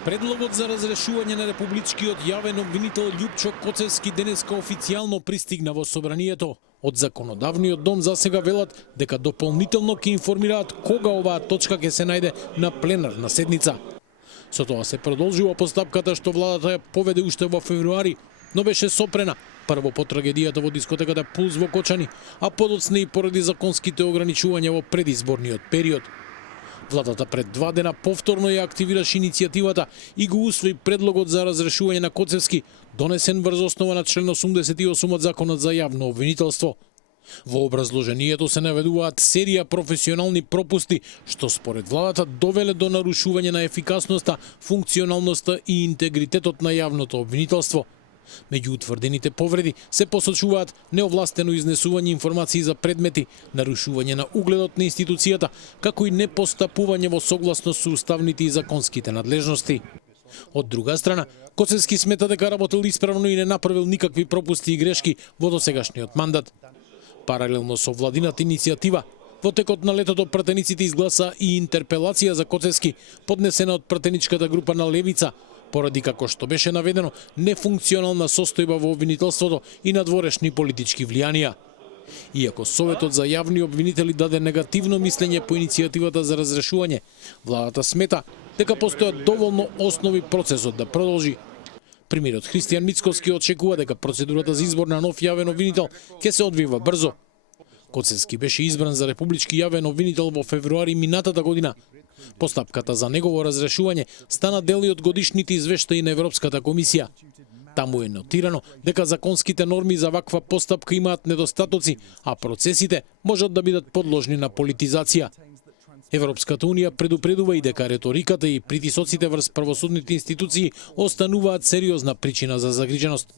Предлогот за разрешување на републичкиот јавен обвинител Љупчо Коцевски денеска официјално пристигна во собранието. Од законодавниот дом засега велат дека дополнително ќе информираат кога оваа точка ќе се најде на пленарна седница. Со тоа се продолжува постапката што владата ја поведе уште во февруари, но беше сопрена прво по трагедијата во дискотеката Пулс во Кочани, а подоцна и поради законските ограничувања во предизборниот период. Владата пред 2 дена повторно ја активираше иницијативата и го усвои предлогот за разрешување на Коцевски, донесен врз основа на член 88 од Законот за јавно обвинителство. Во образложението се наведуваат серија професионални пропусти, што според владата довеле до нарушување на ефикасноста, функционалноста и интегритетот на јавното обвинителство. Меѓу утврдените повреди се посочуваат неовластено изнесување информации за предмети, нарушување на угледот на институцијата, како и непостапување во согласност со уставните и законските надлежности. Од друга страна, Коцевски смета дека работел исправно и не направил никакви пропусти и грешки во досегашниот мандат. Паралелно со владината иницијатива, во текот на летото пратениците изгласа и интерпелација за Коцевски, поднесена од пратеничката група на Левица, поради, како што беше наведено, нефункционална состојба во обвинителството и надворешни политички влијанија. Иако Советот за јавни обвинители даде негативно мислење по иницијативата за разрешување, владата смета дека постојат доволно основи процесот да продолжи. Премиерот Христијан Мицкоски очекува дека процедурата за избор на нов јавен обвинител ќе се одвива брзо. Коцевски беше избран за републички јавен обвинител во февруари минатата година. Постапката за негово разрешување стана дел и од годишните извештаи на Европската комисија. Таму е нотирано дека законските норми за ваква постапка имаат недостатоци, а процесите можат да бидат подложни на политизација. Европската унија предупредува и дека реториката и притисоците врз правосудните институции остануваат сериозна причина за загриженост.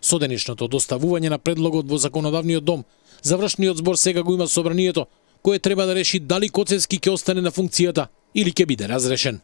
Со денешното доставување на предлогот во законодавниот дом, завршниот збор сега го има собранието, кое треба да реши дали Коцевски ќе остане на функцијата или ќе биде разрешен.